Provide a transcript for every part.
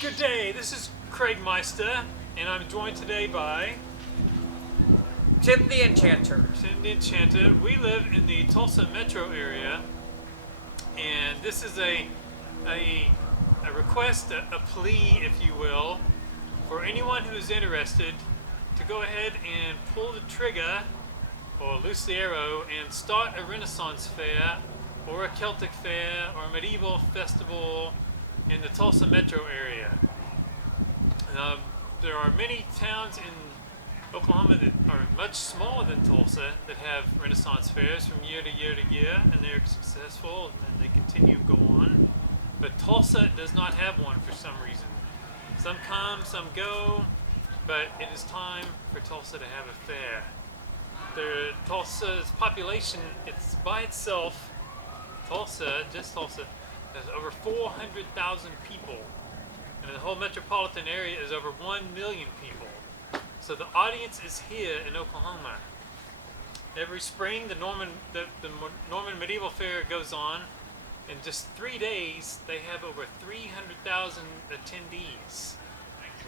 Good day, this is Craig Meister, and I'm joined today by Tim the Enchanter. Tim the Enchanter. We live in the Tulsa metro area, and this is a request, a plea, if you will, for anyone who is interested to go ahead and pull the trigger or loose the arrow and start a Renaissance Fair or a Celtic Fair or a medieval festival in the Tulsa metro area. There are many towns in Oklahoma that are much smaller than Tulsa that have Renaissance Fairs from year to year to year, and they're successful and they continue to go on. But Tulsa does not have one for some reason. Some come, some go, but it is time for Tulsa to have a fair. Tulsa's population, it's by itself, just Tulsa, has over 400,000 people. And the whole metropolitan area is over 1 million people. So the audience is here in Oklahoma. Every spring, the Norman Medieval Fair goes on. In just 3 days, they have over 300,000 attendees.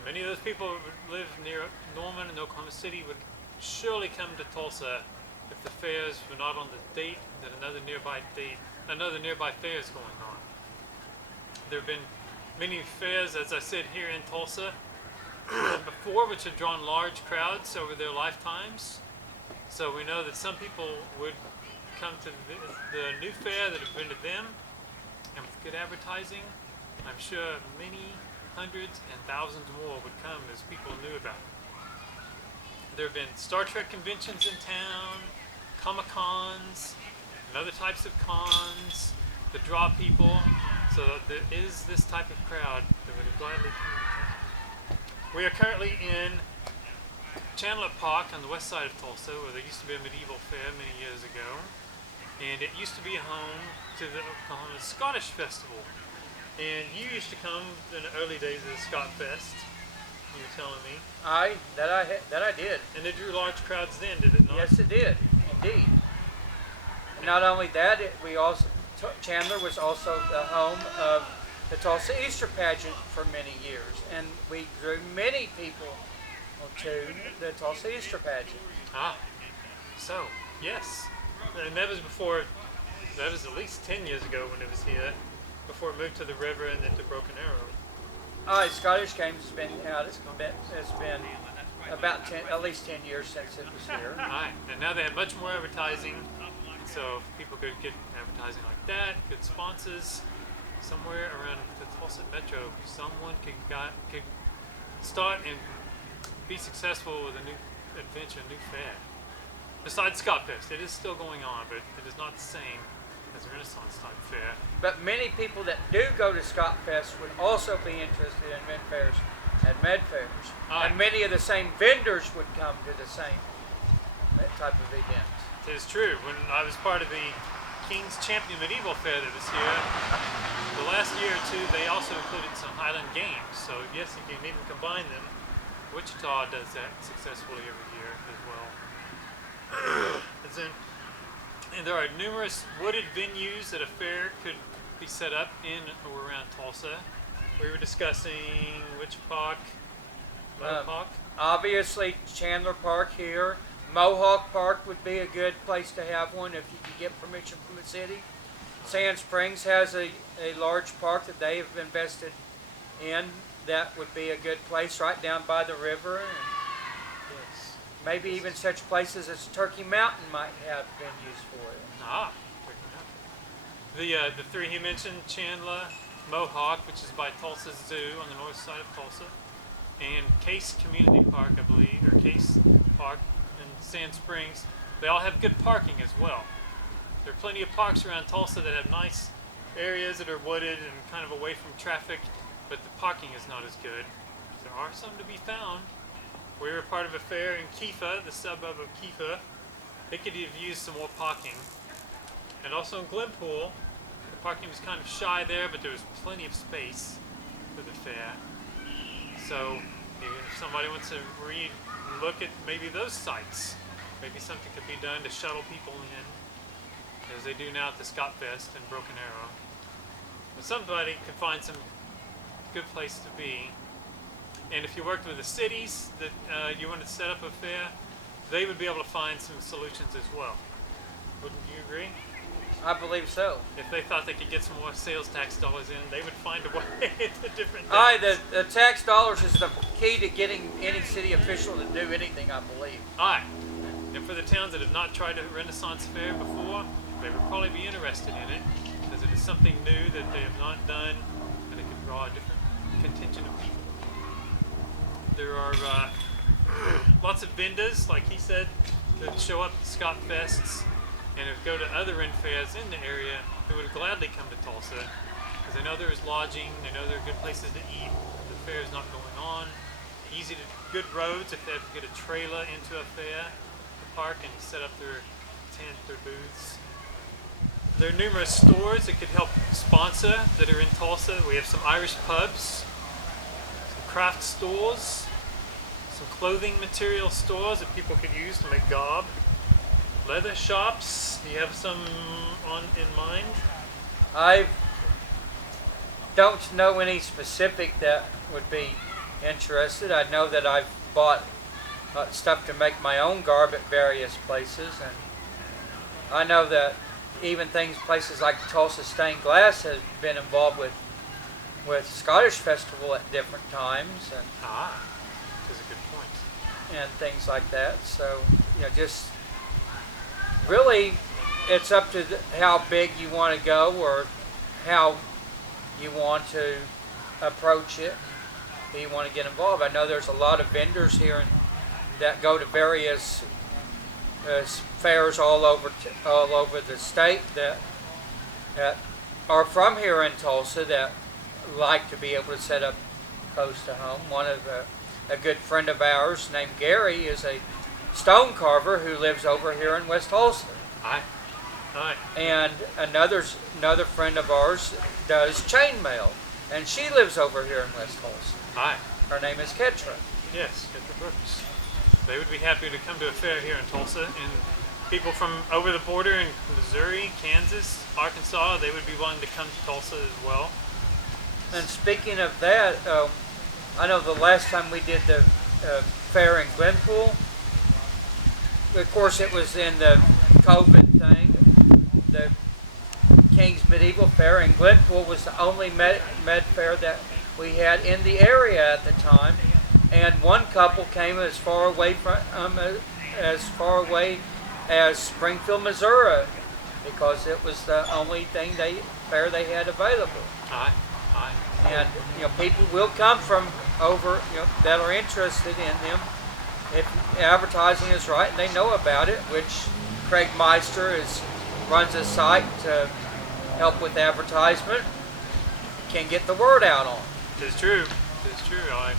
Many of those people who live near Norman and Oklahoma City would surely come to Tulsa if the fairs were not on the date that another nearby fair is going on. There have been many fairs, as I said, here in Tulsa before, which have drawn large crowds over their lifetimes. So we know that some people would come to the new fair that have been to them, and with good advertising, I'm sure many hundreds and thousands more would come as people knew about it. There have been Star Trek conventions in town, Comic-Cons, and other types of cons that draw people. So there is this type of crowd that would gladly come to town. We are currently in Chandler Park on the west side of Tulsa, where there used to be a medieval fair many years ago. And it used to be home to the Oklahoma Scottish Festival. And you used to come in the early days of the Scott Fest, you were telling me. That I did. And it drew large crowds then, did it not? Yes, it did, indeed. And not only that, Chandler was also the home of the Tulsa Easter pageant for many years, and we drew many people to the Tulsa Easter pageant. So, yes. And that was at least 10 years ago when it was here, before it moved to the river and then to Broken Arrow. Scottish Games has been out. It's been about at least 10 years since it was here. Right. And now they have much more advertising, so if people could get advertising like that, good sponsors, somewhere around the Tulsa Metro, someone could start and be successful with a new adventure, a new fair. Besides Scott Fest, it is still going on, but it is not the same as a Renaissance type fair. But many people that do go to Scott Fest would also be interested in Renfairs and Med Fairs. And many of the same vendors would come to the same type of events. It is true. When I was part of the King's Champion Medieval Fair that was here, the last year or two they also included some Highland games. So yes, you can even combine them. Wichita does that successfully every year as well. And there are numerous wooded venues that a fair could be set up in or around Tulsa. We were discussing which park? Mohawk? Obviously, Chandler Park here. Mohawk Park would be a good place to have one if you could get permission from the city. Sand Springs has a large park that they have invested in. That would be a good place right down by the river. And Yes. maybe even such places as Turkey Mountain might have venues for it. Turkey Mountain. The three he mentioned, Chandler, Mohawk, which is by Tulsa Zoo on the north side of Tulsa, and Case Community Park, I believe, or Case Park in Sand Springs. They all have good parking as well. There are plenty of parks around Tulsa that have nice areas that are wooded and kind of away from traffic, but the parking is not as good. There are some to be found. We were part of a fair in Kiefer, the suburb of Kiefer. They could have used some more parking. And also in Glenpool, the parking was kind of shy there, but there was plenty of space for the fair. So if somebody wants to look at maybe those sites, maybe something could be done to shuttle people in, as they do now at the Scott Fest and Broken Arrow. But somebody could find some good place to be. And if you worked with the cities that you wanted to set up a fair, they would be able to find some solutions as well. Wouldn't you agree? I believe so. If they thought they could get some more sales tax dollars in, they would find a way to different things. Aye, the tax dollars is the key to getting any city official to do anything, I believe. Aye. And for the towns that have not tried a Renaissance Fair before, they would probably be interested in it, because it is something new that they have not done, and it can draw a different contingent of people. There are lots of vendors, like he said, that show up at Scott Fests and go to other Renfairs in the area who would gladly come to Tulsa, because they know there is lodging, they know there are good places to eat, the fair is not going on, good roads if they have to get a trailer into a fair to park and set up their tent, their booths. There are numerous stores that could help sponsor that are in Tulsa. We have some Irish pubs, some craft stores, some clothing material stores that people could use to make garb, leather shops. Do you have some in mind? I don't know any specific that would be interested. I know that I've bought stuff to make my own garb at various places, and I know that even places like Tulsa Stained Glass has been involved with Scottish Festival at different times, and That's a good point. and things like that. So just really, it's up to how big you want to go or how you want to approach it. Who you want to get involved. I know there's a lot of vendors here that go to various fairs all over the state that are from here in Tulsa that like to be able to set up close to home. A good friend of ours named Gary is a stone carver who lives over here in West Tulsa. Aye. And another friend of ours does chainmail, and she lives over here in West Tulsa. Aye. Her name is Ketra. Yes, get the Brooks. They would be happy to come to a fair here in Tulsa, and people from over the border in Missouri, Kansas, Arkansas, they would be willing to come to Tulsa as well. And speaking of that, I know the last time we did the fair in Glenpool, of course it was in the COVID thing. The King's Medieval Fair in Glenpool was the only med fair that we had in the area at the time, and one couple came as far away as Springfield, Missouri, because it was the only fair they had available. Aye. And people will come from over that are interested in them if advertising is right and they know about it, which Craig Meister runs a site to help with advertisement, can get the word out on. It's true. I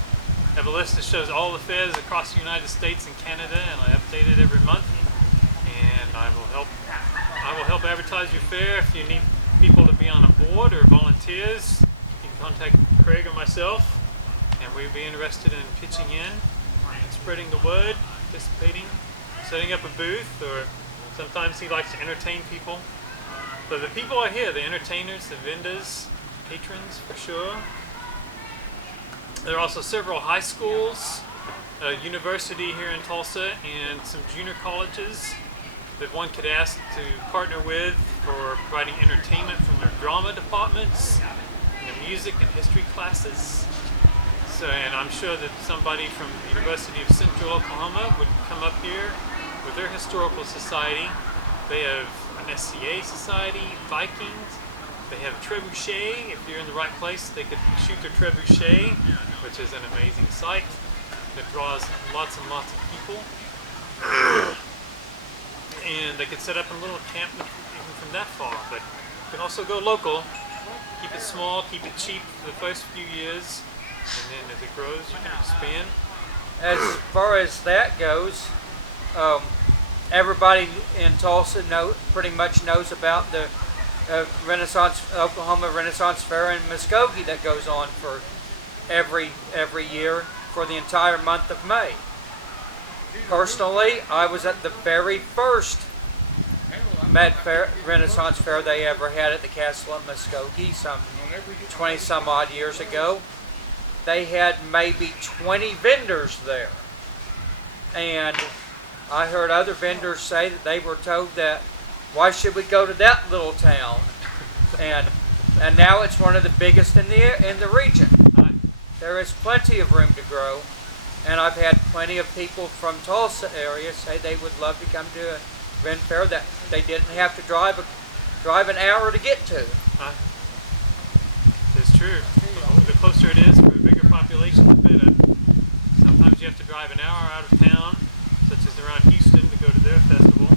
have a list that shows all the fairs across the United States and Canada, and I update it every month. And I will help advertise your fair. If you need people to be on a board or volunteers, you can contact Craig or myself, and we'd be interested in pitching in and spreading the word, participating, setting up a booth, or sometimes he likes to entertain people. So the people are here, the entertainers, the vendors, patrons for sure. There are also several high schools, a university here in Tulsa, and some junior colleges that one could ask to partner with for providing entertainment from their drama departments, and their music and history classes. So, and I'm sure that somebody from the University of Central Oklahoma would come up here with their historical society. They have an SCA society, Vikings. They have trebuchet. If you're in the right place, they could shoot their trebuchet, which is an amazing sight that draws lots and lots of people. And they could set up a little camp even from that far. But you can also go local. Keep it small, keep it cheap for the first few years, and then as it grows, you can expand. As far as that goes, everybody in Tulsa pretty much knows about the Oklahoma Renaissance Faire in Muskogee that goes on for every year for the entire month of May. Personally, I was at the very first Renaissance Fair they ever had at the castle at Muskogee some 20 some odd years ago, they had maybe 20 vendors there. And I heard other vendors say that they were told that, why should we go to that little town? And now it's one of the biggest in the region. There is plenty of room to grow, and I've had plenty of people from Tulsa area say they would love to come to a Renfaire that they didn't have to drive an hour to get to. It's true. The closer it is for a bigger population, the better. Sometimes you have to drive an hour out of town, such as around Houston, to go to their festival.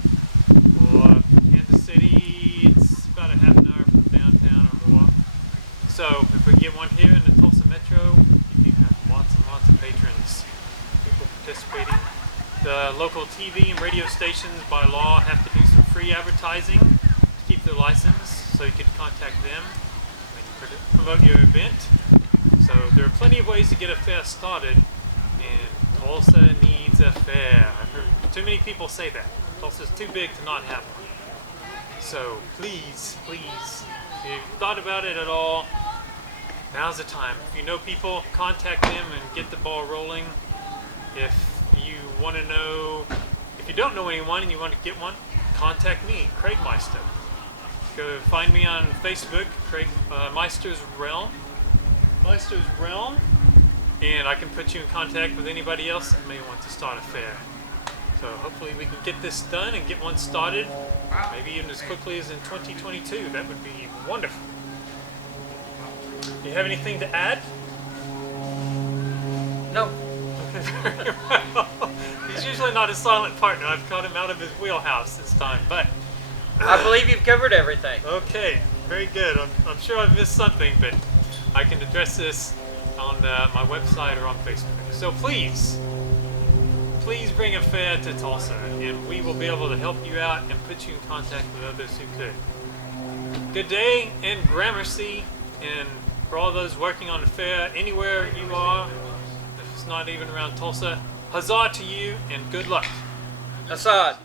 Or Kansas City, it's about a half an hour from downtown or more. So if we get one here in the Tulsa Metro, you can have lots and lots of patrons, people participating. The local TV and radio stations by law have to do some free advertising to keep their license, so you can contact them when you promote your event. So there are plenty of ways to get a fair started, and Tulsa needs a fair. I've heard too many people say that. Tulsa's too big to not have one. So please, please, if you've thought about it at all, now's the time. If you know people, contact them and get the ball rolling. If you want to know, if you don't know anyone and you want to get one, contact me, Craig Meister. Go find me on Facebook, Craig Meister's Realm. Meister's Realm. And I can put you in contact with anybody else that may want to start a fair. So hopefully we can get this done and get one started, maybe even as quickly as in 2022. That would be wonderful. Do you have anything to add? No. Very well. He's usually not a silent partner. I've caught him out of his wheelhouse this time, but I believe you've covered everything. okay, very good. I'm sure I've missed something, but I can address this on my website or on Facebook. So please bring a fair to Tulsa, and we will be able to help you out and put you in contact with others who could. Good day and Gramercy, and for all those working on the fair, anywhere you are, if it's not even around Tulsa, huzzah to you and good luck. Assad.